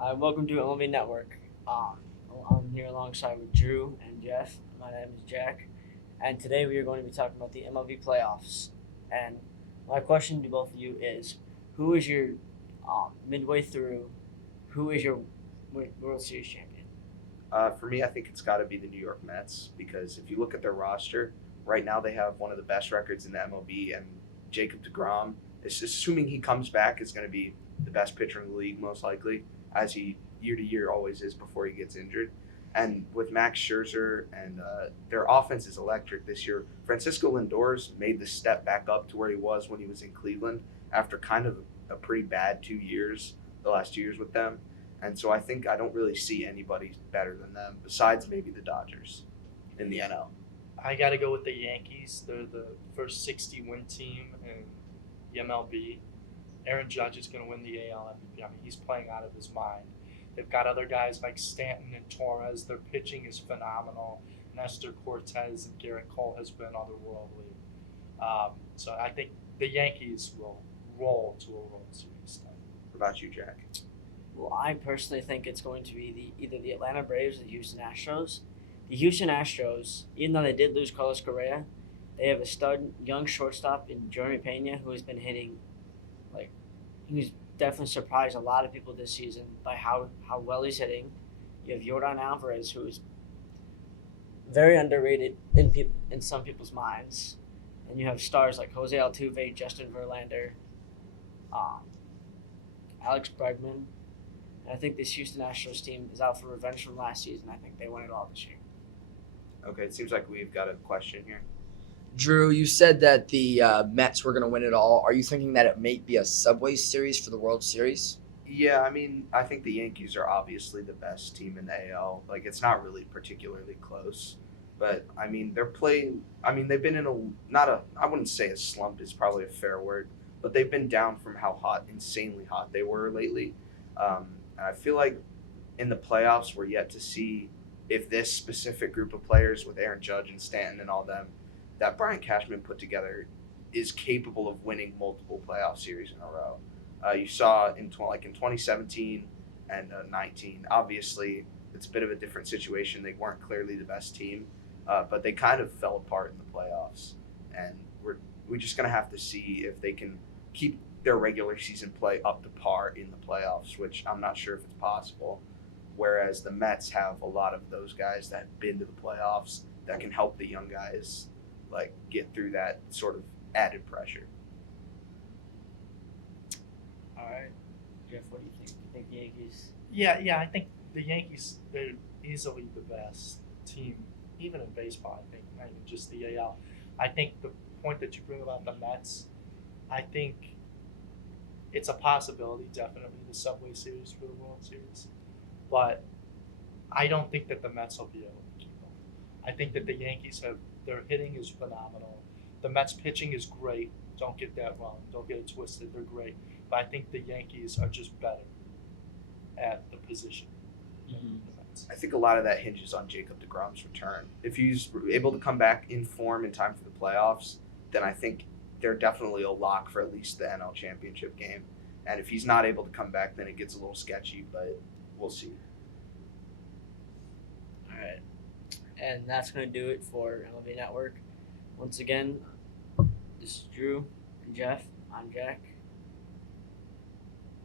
Welcome to MLB Network. I'm here alongside with Drew and Jeff. My name is Jack, and today we are going to be talking about the MLB playoffs. And my question to both of you is, who is your midway through? Who is your World Series champion? For me, I think it's got to be the New York Mets because if you look at their roster right now, they have one of the best records in the MLB, and Jacob Degrom, assuming he comes back, is going to be the best pitcher in the league most likely, as he year to year always is before he gets injured. And with Max Scherzer and their offense is electric this year. Francisco Lindor's made the step back up to where he was when he was in Cleveland after kind of a pretty bad 2 years, the last 2 years with them. And so I don't really see anybody better than them besides maybe the Dodgers in the NL. I got to go with the Yankees. They're the first 60 win team in the MLB. Aaron Judge is going to win the AL MVP. I mean, he's playing out of his mind. They've got other guys like Stanton and Torres. Their pitching is phenomenal. Nestor Cortez and Garrett Cole has been otherworldly. So I think the Yankees will roll to a World Series title. What about you, Jack? Well, I personally think it's going to be either the Atlanta Braves or the Houston Astros. The Houston Astros, even though they did lose Carlos Correa, they have a stud young shortstop in Jeremy Pena who has been hitting like he's definitely surprised a lot of people this season by how well he's hitting. You have Jordan Alvarez, who is very underrated in some people's minds, and you have stars like Jose Altuve, Justin Verlander, um, Alex Bregman. And I think this Houston Astros team is out for revenge from last season. I think they won it all this year. Okay, it seems like we've got a question here. Drew, you said that the Mets were going to win it all. Are you thinking that it may be a Subway Series for the World Series? Yeah, I mean, I think the Yankees are obviously the best team in the AL. Like, it's not really particularly close. But, I mean, they're playing. I mean, they've been in I wouldn't say a slump is probably a fair word, but they've been down from how insanely hot they were lately. And I feel like in the playoffs, we're yet to see if this specific group of players with Aaron Judge and Stanton and all them that Brian Cashman put together is capable of winning multiple playoff series in a row. You saw in 2017 and 19. Obviously, it's a bit of a different situation. They weren't clearly the best team, but they kind of fell apart in the playoffs, and we're just gonna have to see if they can keep their regular season play up to par in the playoffs, which I'm not sure if it's possible. Whereas the Mets have a lot of those guys that have been to the playoffs that can help the young guys like get through that sort of added pressure. All right, Jeff, what do you think? Do you think the Yankees? Yeah, I think the Yankees, they're easily the best team, even in baseball, I think, not even just the AL. I think the point that you bring about the Mets, I think it's a possibility, definitely, the Subway Series for the World Series. But I don't think that the Mets will be able to keep them. I think that the Yankees their hitting is phenomenal. The Mets pitching is great. Don't get that wrong. Don't get it twisted. They're great. But I think the Yankees are just better at the position than the Mets. I think a lot of that hinges on Jacob DeGrom's return. If he's able to come back in form in time for the playoffs, then I think they're definitely a lock for at least the NL Championship game. And if he's not able to come back, then it gets a little sketchy, but we'll see. All right, and that's going to do it for MLB Network. Once again, this is Drew and Jeff. I'm Jack.